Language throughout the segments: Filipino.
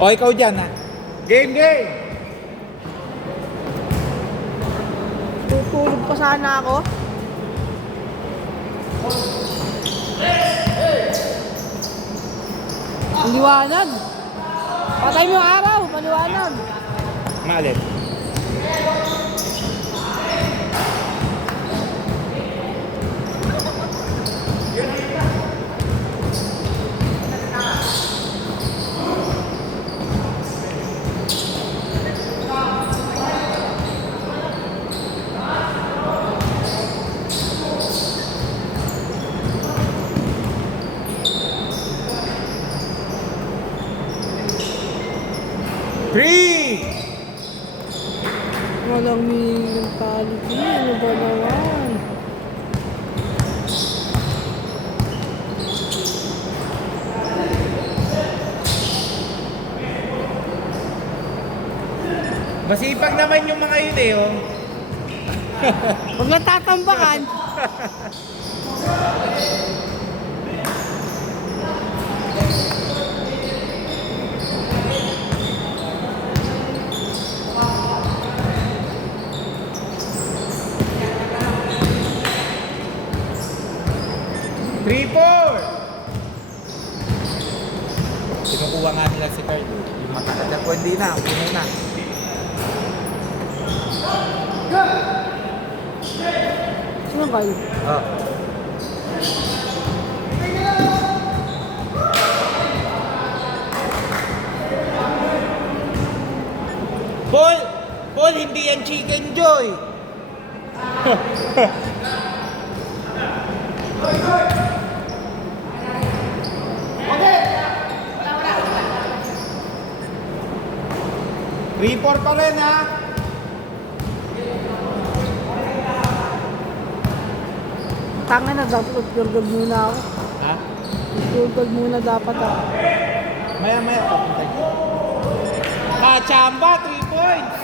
O, ikaw dyan, ha? Game, game! Tutulog pa sana ako. Ang liwanag. Patay mo yung araw, maliwanag. Malit. Three! Walang mentality. Ano ba naman? Masipag naman yung mga yun eh, oh. Huwag natatambakan. Three, four! Kinukuha nga nila si Carlo. Yung makakadap ko, hindi na. Puno na. Sino kayo? Oh. Paul! Paul, hindi yan Chicken Joy! Three, 4 pa rin, ha? Tanga na, dapat utgurgod muna ako. Ha? Utgurgod muna dapat ako. Maya-maya papunta dyan. Kachamba, 3 points!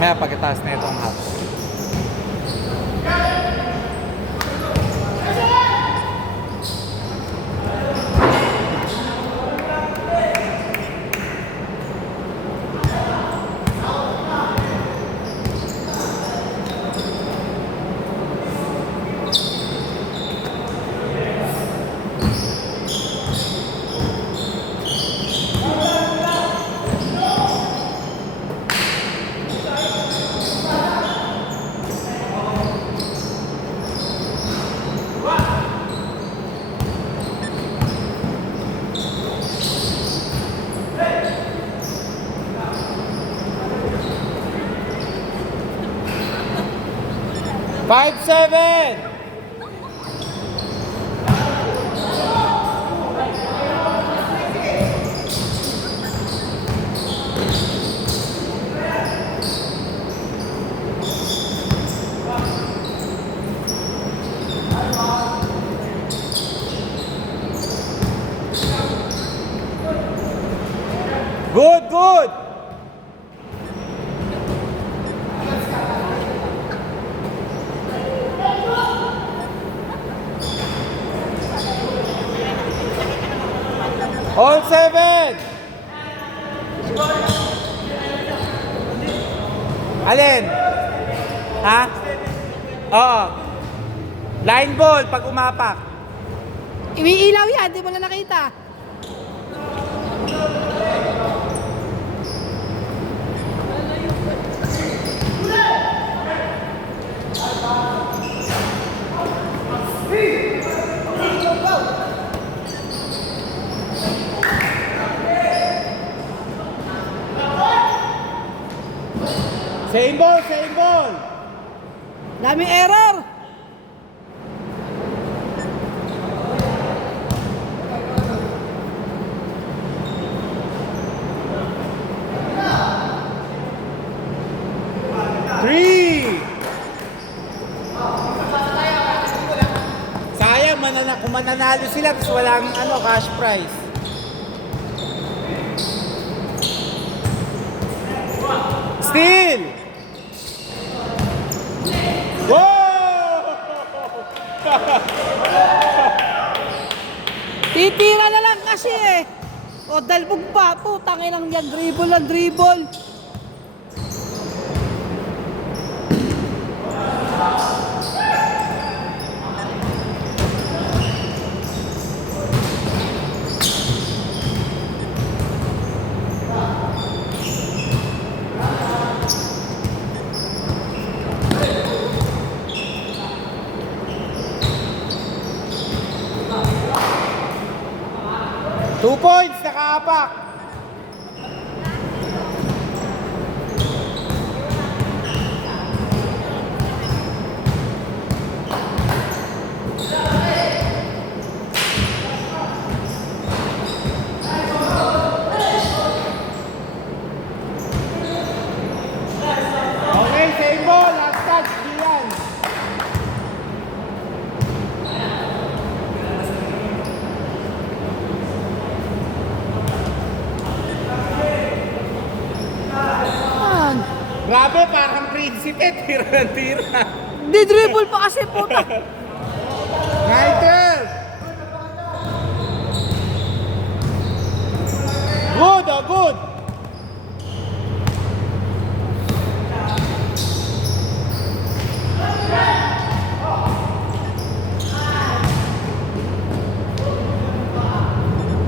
Maya pagkataas na itong half. Five, 7! Good, good! All 7! Alin? Ha? Oo. Line ball pag umapak. Umiilaw yan, di mo na nakita. Same ball, same ball. Daming error. Three. Sayang, kung mananalo sila, tapos walang cash prize. Steal! Whoa! Titira na lang kasi eh. O dalbog pa, putang inang yan, dribble ang dribble. Two points, nakaapak. Okay, same ball, last touch, Gian. Man, Grabe, parang prinsipe, tira ng tira. di dribble pa kasi puta. 9-12. Good, oh, good.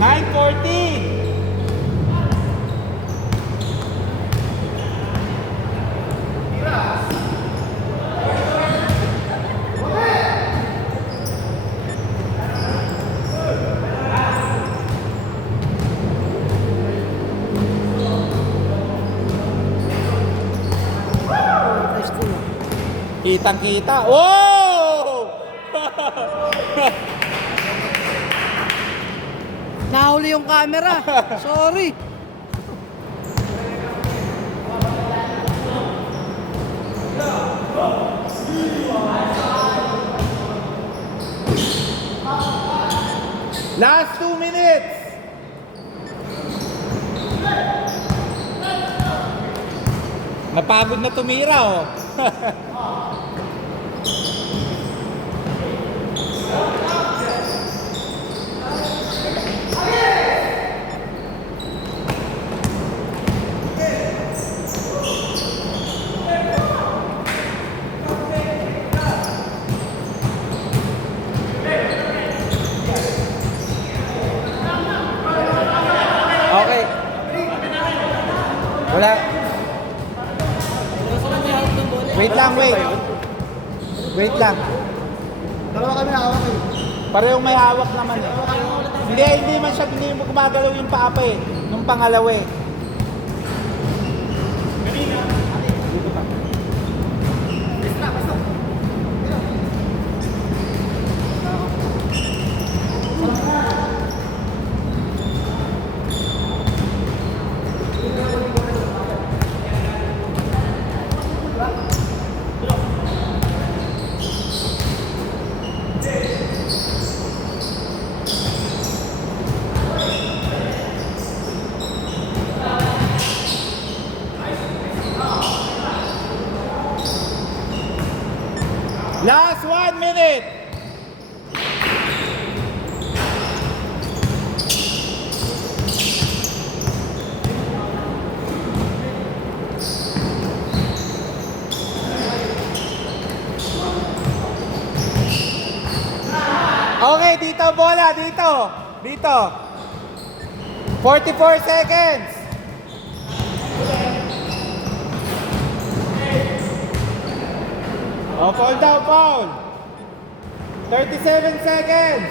Nine 14. Kitang-kita. Oh! Nahuli yung camera. Sorry. Last 2 minutes. Napagod na tumira, oh. Okay. Wala. Wait lang, wait. Wait lang. Dalawa kami hawak eh. Parehong may hawak naman eh. Hindi man siya, hindi mo gumagalaw yung paa pa eh. Nung pangalawa eh. Last 1 minute. Okay, dito bola, dito. Dito. 44 seconds. Oh, fall down, foul. 37 seconds.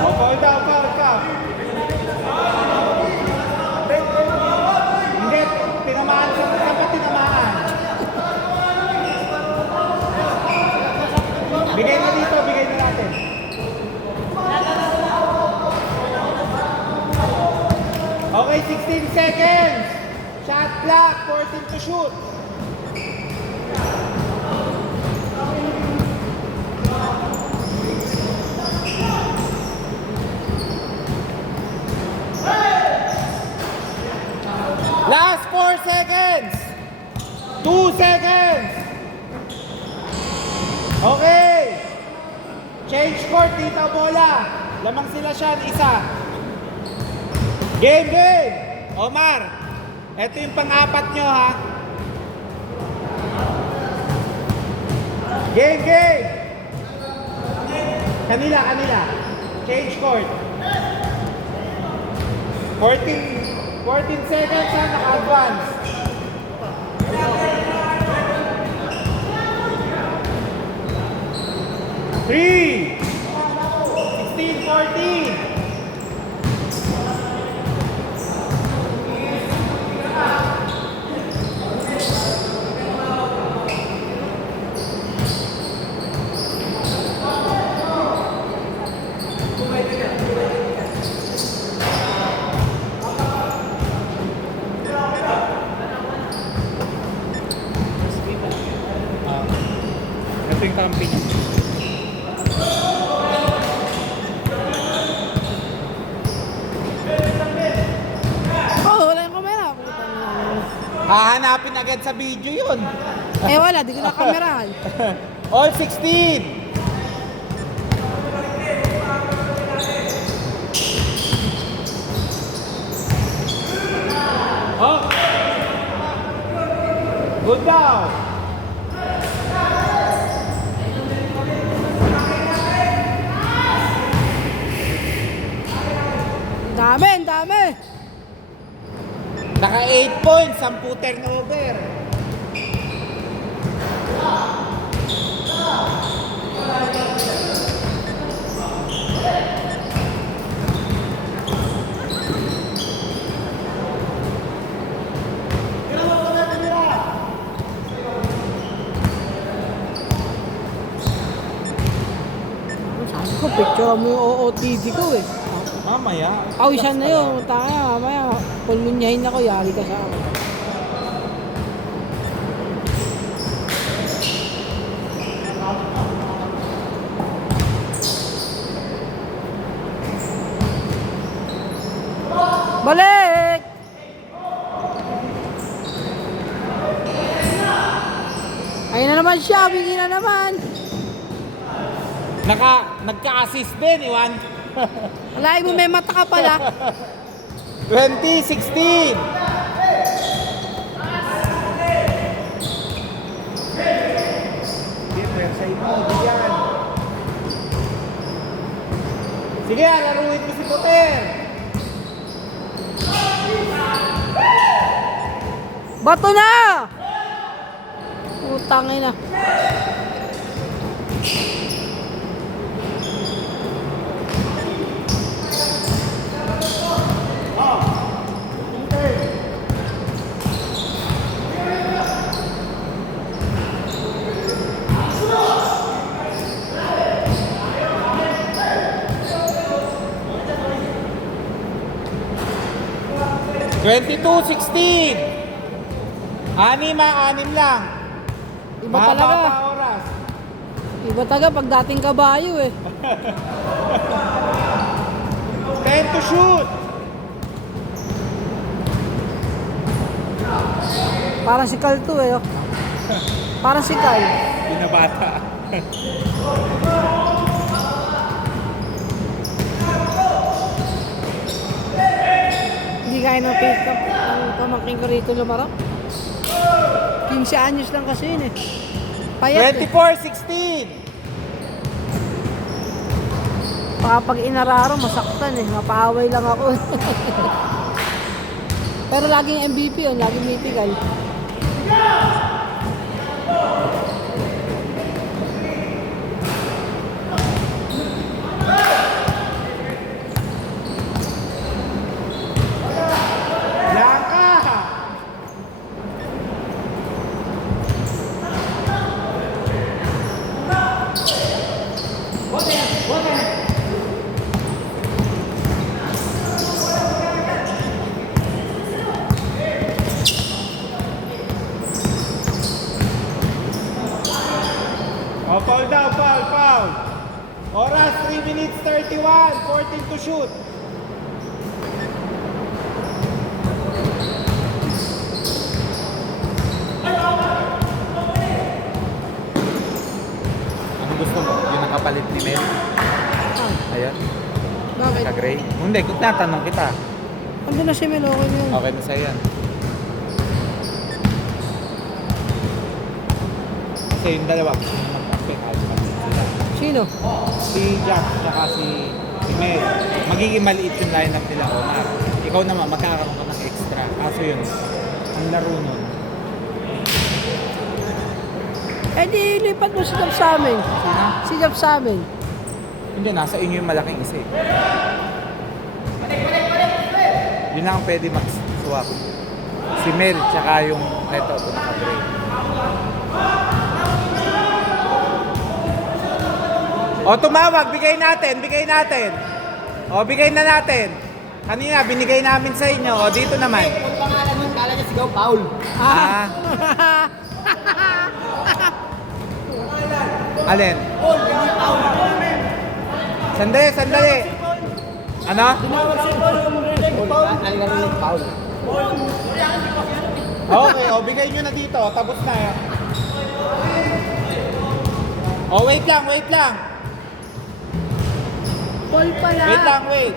Oh, fall down, foul ka. Hindi, tinamaan siya. Dapat tinamaan. Bigay na dito, bigay na natin. Okay, 16 seconds. Shot clock, 14 to shoot. Okay. Change court dito bola. Lamang sila siya, isa. Game, game. Omar, ito yung pang-apat nyo ha. Game, game. Kanila, kanila. Change court. 14 seconds ha, naka-advance. Three, 16, 14. Ito yung camping. Oh, wala yung kamera. Hahanapin agad sa video yun. Eh wala, di ko na kamerahan. All 16. Oh. Good down. Dami, dami. Naka 8 points, 10 turnover. Sabi ko, picture mo yung OOTD ko eh. Mamaya. Pawisan na yun. Taka, mamaya. Pulmunyahin ako, yari ka sa akin. Balik! Ayun na naman siya, bigyan na naman. Nagka-assist din, Iwan. Wala mo, may mata ka pala. 2016. Sige, laruin mo si Poter. Bato na! Utangin na. Twenty-two, 16. Anim lang. Iba Mahaba talaga. pa oras. Iba talaga pag dating kabayo eh. 10 to shoot. Parang si Cal to eh. Oh. Parang si Cal. Binabata. Hindi kaya ng pick up ang pamangkin ko rito lumarap. 15 anyos lang kasi yun eh. Payat eh. 24-16. Baka pag inararo, masaktan eh. Mapaaway lang ako. Pero laging MVP yun, laging mythical. Langka. Oh, foul daw, foul. Oras, 3 minutes 31, 14 to shoot. ni Mel? Ah, Ayun, bakit? sa gray. Hindi, kung tatanong kita. Ando na si Mel, okay na yun. Okay na sa'yo yan. Kasi yung dalawa, mag-affect sila. Sino? Si Jack, saka si Mel. Magiging maliit yung lineup nila, Omar. Ikaw naman, magkakaroon ka ng extra. Kaso yun, ang laro nun. Eh di lipat mo si Jeff sa amin. Sino? Si Jeff sa amin. Hindi, nasa inyo yung malaking isa eh. Yun lang ang pwede mag-swap. Si Mel, tsaka yung ito naka-gray. O tumawag, bigay natin. O bigay na natin. Kanina, binigay namin sa inyo. O dito naman. Kung pangalan nun, kala niya sigaw, Paul. Ah, alin? Paul, hindi Paul. Sandali. Ano? Paul, narinig Paul. Okay, o bigay nyo na dito. Tapos na yun. O wait lang. Paul pala. Wait.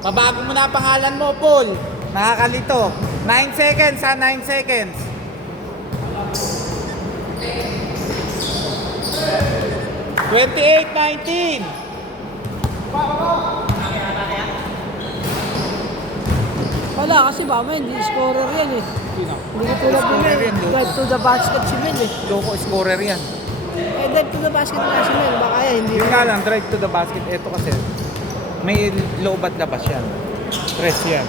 Pabago mo na ang pangalan mo, Paul. Nakakalito. 9 seconds ha, 9 seconds. $28.19. Wala kasi ba, hindi scorer yan eh. Sino? Hindi ko tulad ni Scorer Mel. yan, loko. Drive to the basket si Mel eh. Loko scorer yan. Eh, drive to the basket na si Mel. Baka yan, hindi. Yun nga lang, drive to the basket. Ito kasi, may loob at labas yan. Press yan.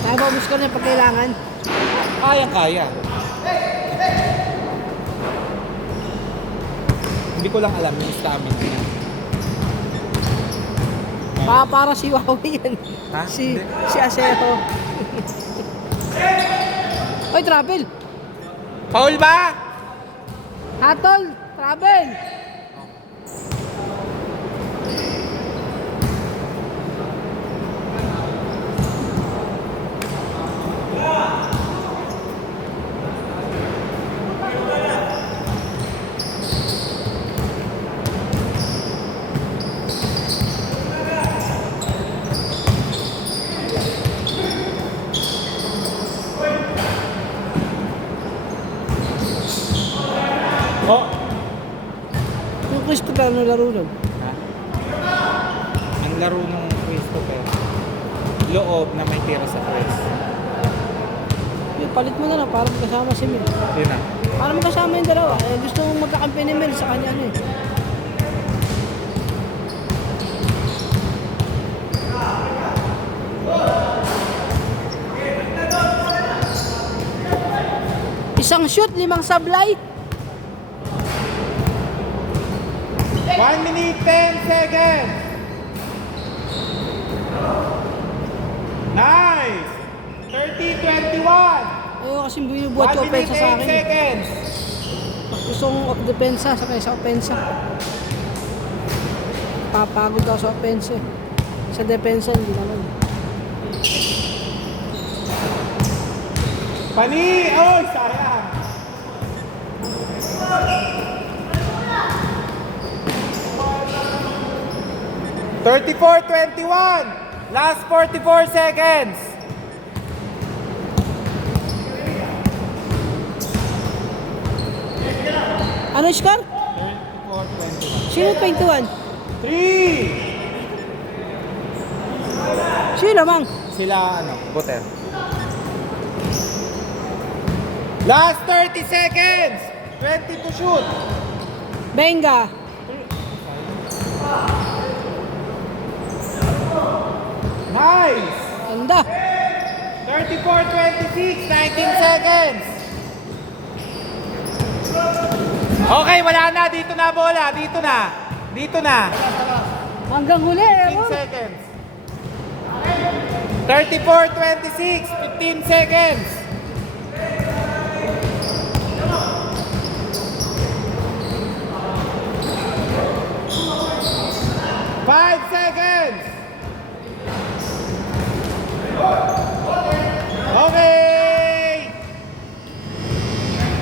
Kaya ba umis ka na pag kailangan? Kaya. Hindi ko lang alam yung stamina niya. Para si Wawi yan. Ha? Si Hindi. Asero. Oy, travel. Paul ba? Hatol, travel. Oh. Yung Christopher, ano laro nun? Ha? Ang laro ng Christopher, loob na may tira sa press. Yung palit mo na lang para magkasama si Mel. Yun na. Para magkasama yung dalawa. Eh, gusto mong magkakampi ni Mel sa kanya ano eh. Isang shoot, 5 sablay. 1 minute, 10 seconds. Nice! 30-21. Ayaw kasi binubuhat 1 yung minute, opensa sa 8 akin. seconds. Mas gusto kong off-depensa sa kaysa opensa. Papagod ako sa opensa eh. Sa depensa, hindi naman. Pani! Oy, sayang! $34-21. Last 44 seconds. Ano yung score? 34-21. Sino 21? 3! Sino mang? Sila, Buter. Last 30 seconds! 20 to shoot. Benga. Nice! Anda. 34-26, 19 seconds. Okay, wala na. Dito na bola. Dito na. Hanggang huli eh. 15 seconds. 34-26, 15 seconds. Five seconds.